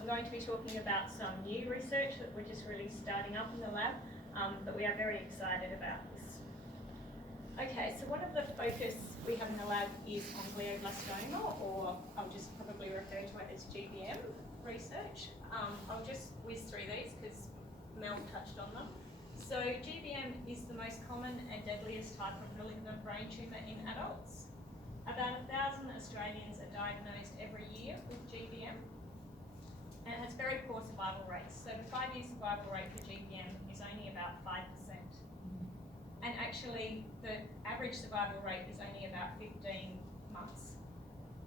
I'm going to be talking about some new research that we're just really starting up in the lab, but we are very excited about this. Okay, so one of the focus we have in the lab is on glioblastoma, or I'll just probably refer to it as GBM research. I'll just whiz through these because Mel touched on them. So GBM is the most common and deadliest type of malignant brain tumour in adults. About 1,000 Australians are diagnosed every year with GBM, and it has very poor survival rates. So the 5-year survival rate for GBM is only about 5%. And actually, the average survival rate is only about 15 months.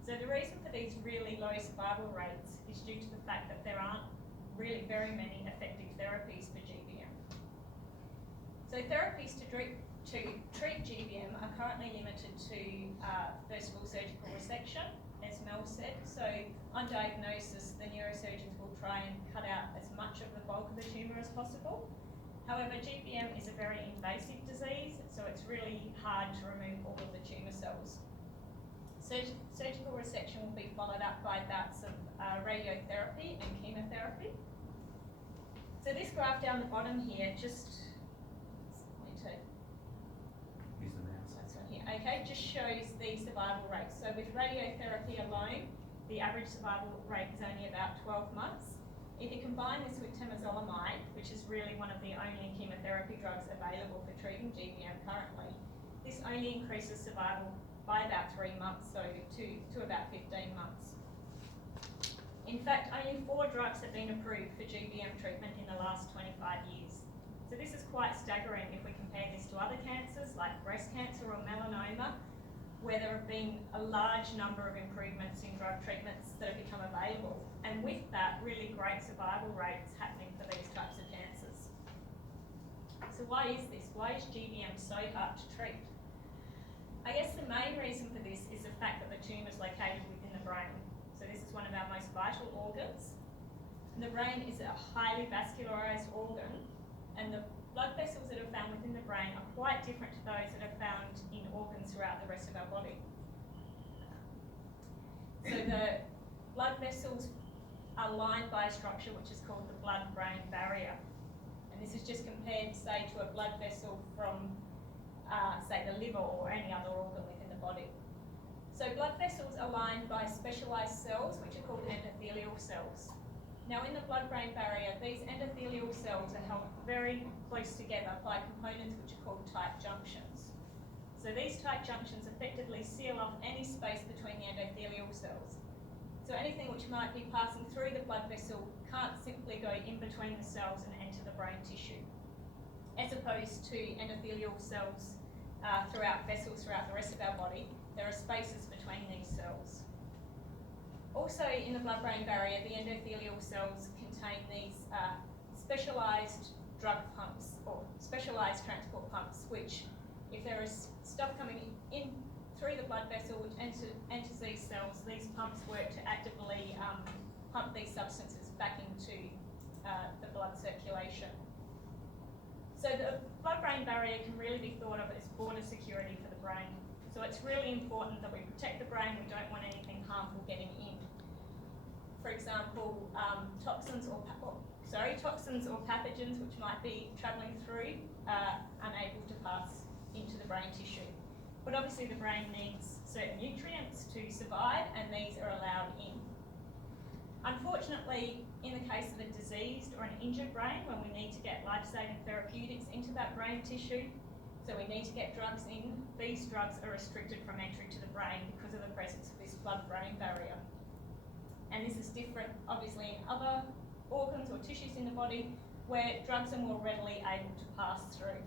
So the reason for these really low survival rates is due to the fact that there aren't really very many effective therapies for GBM. So therapies to treat GBM are currently limited to, first of all, surgical resection, as Mel said. So on diagnosis, the neurosurgeons will try and cut out as much of the bulk of the tumour as possible. However, GBM is a very invasive disease, so it's really hard to remove all of the tumour cells. Surgical resection will be followed up by bouts of radiotherapy and chemotherapy. So this graph down the bottom here just just shows the survival rate. So with radiotherapy alone, the average survival rate is only about 12 months. If you combine this with temozolomide, which is really one of the only chemotherapy drugs available for treating GBM currently, this only increases survival by about 3 months, so to about 15 months. In fact, only 4 drugs have been approved for GBM treatment in the last 25 years. So this is quite staggering if we compare this to other cancers like breast cancer or melanoma, where there have been a large number of improvements in drug treatments that have become available. And with that, really great survival rates happening for these types of cancers. So why is this? Why is GBM so hard to treat? I guess the main reason for this is the fact that the tumour is located within the brain. So this is one of our most vital organs. And the brain is a highly vascularised organ, and the blood vessels that are found within the brain are quite different to those that are found in organs throughout the rest of our body. So the blood vessels are lined by a structure which is called the blood-brain barrier. And this is just compared, say, to a blood vessel from, say, the liver or any other organ within the body. So blood vessels are lined by specialised cells which are called endothelial cells. Now in the blood-brain barrier, these endothelial cells are held very close together by components which are called tight junctions. So these tight junctions effectively seal off any space between the endothelial cells. So anything which might be passing through the blood vessel can't simply go in between the cells and enter the brain tissue, as opposed to endothelial cells throughout vessels throughout the rest of our body. There are spaces between these cells. Also in the blood-brain barrier, the endothelial cells contain these specialised drug pumps or specialised transport pumps, which if there is stuff coming in through the blood vessel which enters these cells, these pumps work to actively pump these substances back into the blood circulation. So the blood-brain barrier can really be thought of as border security for the brain. So it's really important that we protect the brain. We don't want anything harmful getting in. For example, toxins or pathogens which might be travelling through are unable to pass into the brain tissue. But obviously the brain needs certain nutrients to survive, and these are allowed in. Unfortunately, in the case of a diseased or an injured brain, when we need to get life-saving therapeutics into that brain tissue, so we need to get drugs in, these drugs are restricted from entry to the brain because of the presence of this blood-brain barrier. And this is different, obviously, in other organs or tissues in the body where drugs are more readily able to pass through.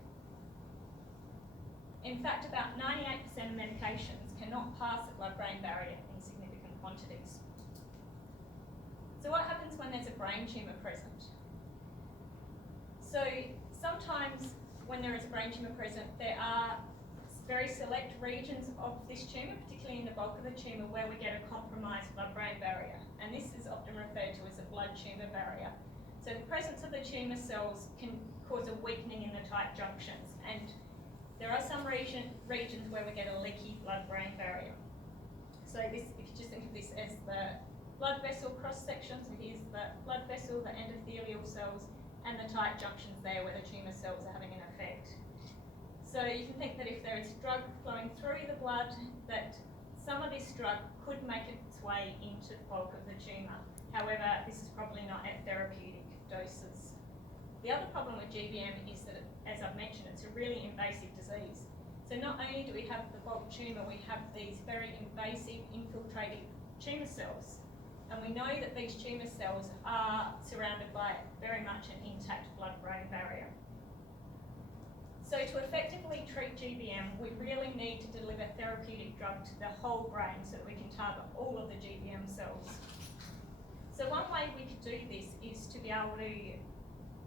In fact, about 98% of medications cannot pass the blood-brain barrier in significant quantities. So what happens when there's a brain tumour present? So sometimes when there is a brain tumour present, there are very select regions of this tumour, particularly in the bulk of the tumour, where we get a compromised blood-brain barrier. And this is often referred to as a blood-tumour barrier. So the presence of the tumour cells can cause a weakening in the tight junctions. And there are some regions where we get a leaky blood-brain barrier. So this, if you just think of this as the blood vessel cross section. So here's the blood vessel, the endothelial cells, and the tight junctions there where the tumour cells are having an effect. So you can think that if there is drug flowing through the blood, that some of this drug could make its way into the bulk of the tumour. However, this is probably not at therapeutic doses. The other problem with GBM is that, as I've mentioned, it's a really invasive disease. So not only do we have the bulk tumour, we have these very invasive infiltrating tumour cells. And we know that these tumour cells are surrounded by very much an intact blood-brain barrier. So to effectively treat GBM, we really need to deliver therapeutic drug to the whole brain so that we can target all of the GBM cells. So one way we could do this is to be able to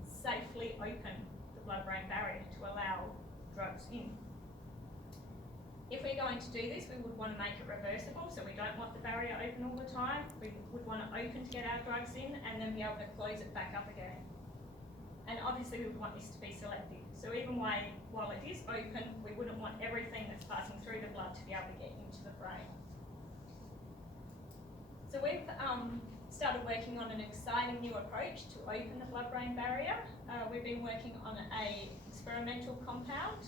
safely open the blood-brain barrier to allow drugs in. If we're going to do this, we would want to make it reversible, so we don't want the barrier open all the time. We would want it open to get our drugs in and then be able to close it back up again. And obviously we would want this to be selective. So even while it is open, we wouldn't want everything that's passing through the blood to be able to get into the brain. So we've started working on an exciting new approach to open the blood-brain barrier. We've been working on an experimental compound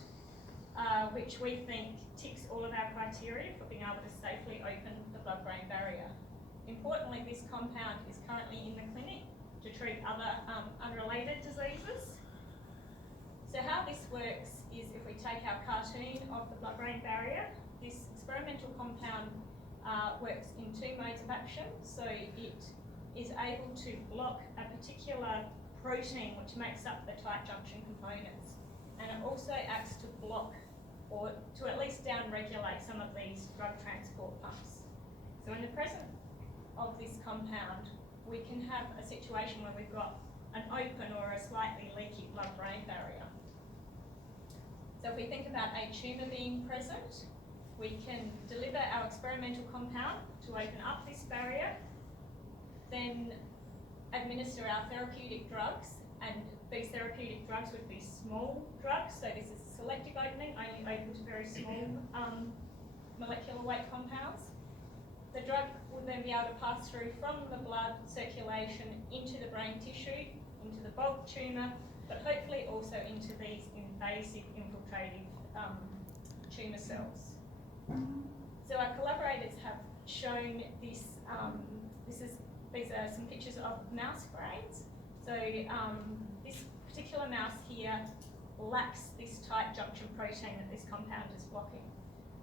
which we think ticks all of our criteria for being able to safely open the blood-brain barrier. Importantly, this compound is currently in the clinic to treat other unrelated diseases. So how this works is if we take our cartoon of the blood-brain barrier, this experimental compound works in two modes of action. So it is able to block a particular protein which makes up the tight junction components. And it also acts to block or to at least down-regulate some of these drug transport pumps. So in the presence of this compound, we can have a situation where we've got an open or a slightly leaky blood-brain barrier. So if we think about a tumour being present, we can deliver our experimental compound to open up this barrier, then administer our therapeutic drugs, and these therapeutic drugs would be small drugs, so this is selective opening, only open to very small molecular weight compounds. The drug will then be able to pass through from the blood circulation into the brain tissue, into the bulk tumour, but hopefully also into these invasive infiltrative tumour cells. So our collaborators have shown this, these are some pictures of mouse brains. So this particular mouse here lacks this tight junction protein that this compound is blocking.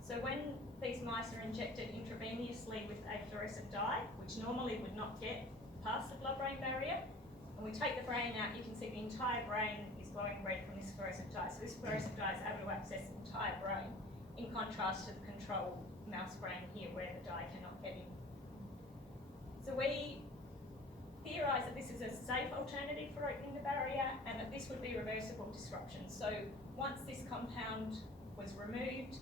So when these mice are injected intravenously with a fluorescent dye, which normally would not get past the blood-brain barrier, and we take the brain out, you can see the entire brain is glowing red from this fluorescent dye. So this fluorescent dye is able to access the entire brain, in contrast to the control mouse brain here where the dye cannot get in. So we theorise that this is a safe alternative for opening the barrier and that this would be reversible disruption. So once this compound was removed,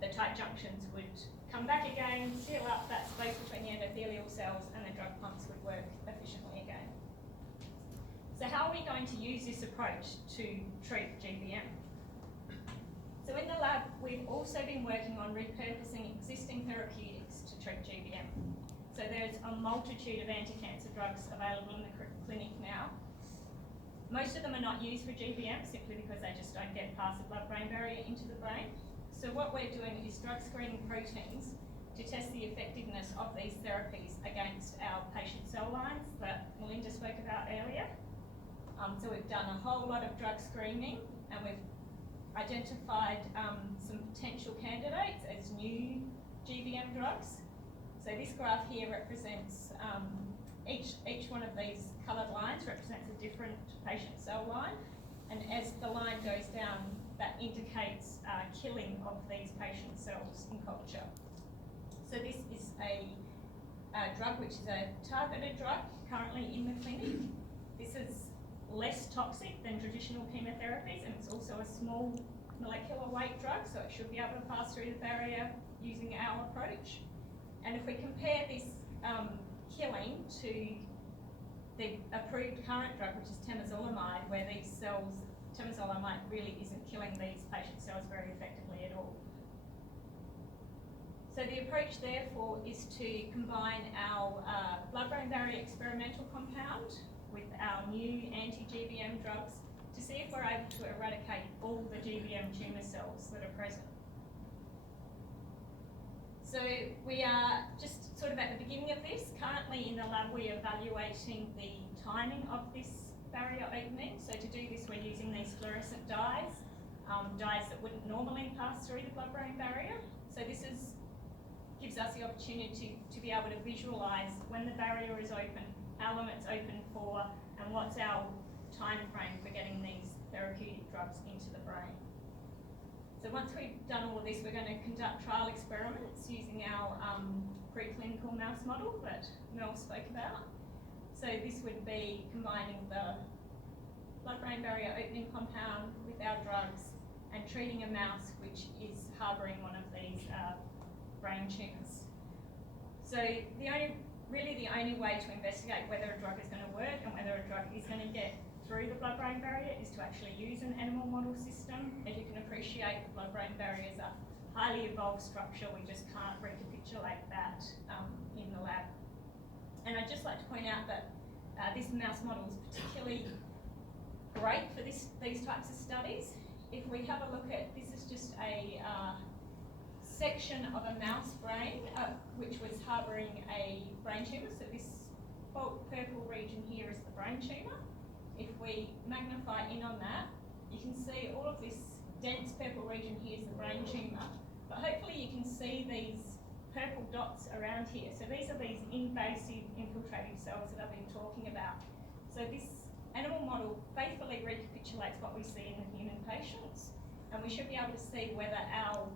the tight junctions would come back again, seal up that space between the endothelial cells, and the drug pumps would work efficiently again. So how are we going to use this approach to treat GBM? So in the lab, we've also been working on repurposing existing therapeutics to treat GBM. So there's a multitude of anti-cancer drugs available in the clinic now. Most of them are not used for GBM simply because they just don't get past the blood-brain barrier into the brain. So what we're doing is drug screening proteins to test the effectiveness of these therapies against our patient cell lines that Melinda spoke about earlier. So we've done a whole lot of drug screening and we've identified some potential candidates as new GBM drugs. So this graph here represents each one of these coloured lines represents a different patient cell line, and as the line goes down, that indicates killing of these patient cells in culture. So this is a drug which is a targeted drug currently in the clinic. This is less toxic than traditional chemotherapies, and it's also a small molecular weight drug, so it should be able to pass through the barrier using our approach. And if we compare this killing to the approved current drug, which is temozolomide, where these cells, temozolomide really isn't killing these patient cells very effectively at all. So the approach therefore is to combine our blood-brain barrier experimental compound with our new anti-GBM drugs to see if we're able to eradicate all the GBM tumour cells that are present. So we are just sort of at the beginning of this. Currently in the lab we are evaluating the timing of this barrier opening. So to do this we're using these fluorescent dyes, dyes that wouldn't normally pass through the blood-brain barrier. So this gives us the opportunity to be able to visualise when the barrier is open, how long it's open for, and what's our time frame for getting these therapeutic drugs into the brain. So once we've done all of this, we're going to conduct trial experiments using our preclinical mouse model that Mel spoke about. So this would be combining the blood-brain barrier opening compound with our drugs and treating a mouse which is harbouring one of these brain tumours. So really the only way to investigate whether a drug is going to work and whether a drug is going to get through the blood-brain barrier is to actually use an animal model system. As you can appreciate, the blood-brain barrier is a highly evolved structure. We just can't recapitulate that in the lab. And I'd just like to point out that this mouse model is particularly great for these types of studies. If we have a look at, this is just a section of a mouse brain which was harbouring a brain tumour. So this purple region here is the brain tumour. If we magnify in on that, you can see all of this dense purple region here is the brain tumour, but hopefully you can see these purple dots around here. So these are these invasive infiltrative cells that I've been talking about. So this animal model faithfully recapitulates what we see in the human patients, and we should be able to see whether our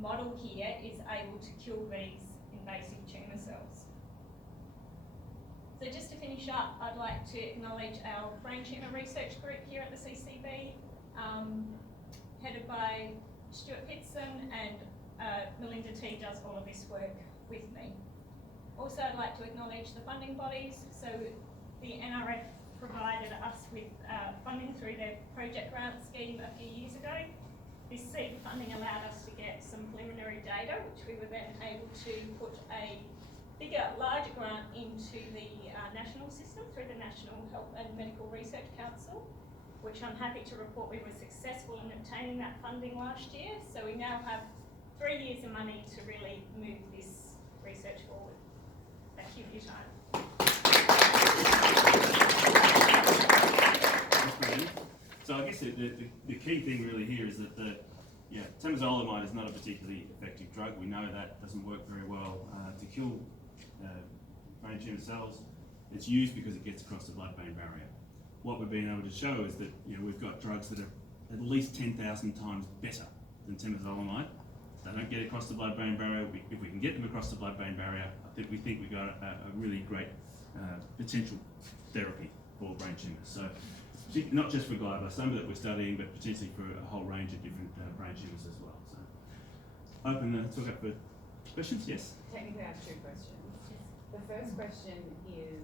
model here is able to kill these invasive tumour cells. So just to finish up, I'd like to acknowledge our brain tumour research group here at the CCB, headed by Stuart Pitson, and Melinda T does all of this work with me. Also, I'd like to acknowledge the funding bodies. So the NRF provided us with funding through their project grant scheme a few years ago. This seed funding allowed us to get some preliminary data, which we were then able to put a bigger, larger grant into the national system through the National Health and Medical Research Council, which I'm happy to report we were successful in obtaining that funding last year. So we now have 3 years of money to really move this research forward. Thank you for your time. So I guess the key thing really here is that temozolomide is not a particularly effective drug. We know that doesn't work very well to kill brain tumour cells. It's used because it gets across the blood-brain barrier. What we've been able to show is that we've got drugs that are at least 10,000 times better than temozolomide. They don't get across the blood-brain barrier. If we can get them across the blood-brain barrier, we think we've got a really great potential therapy for brain tumours. So not just for glioblastoma that we're studying, but potentially for a whole range of different brain tumours as well. So open the talk up for questions. Yes? Technically I have 2 questions. The first question is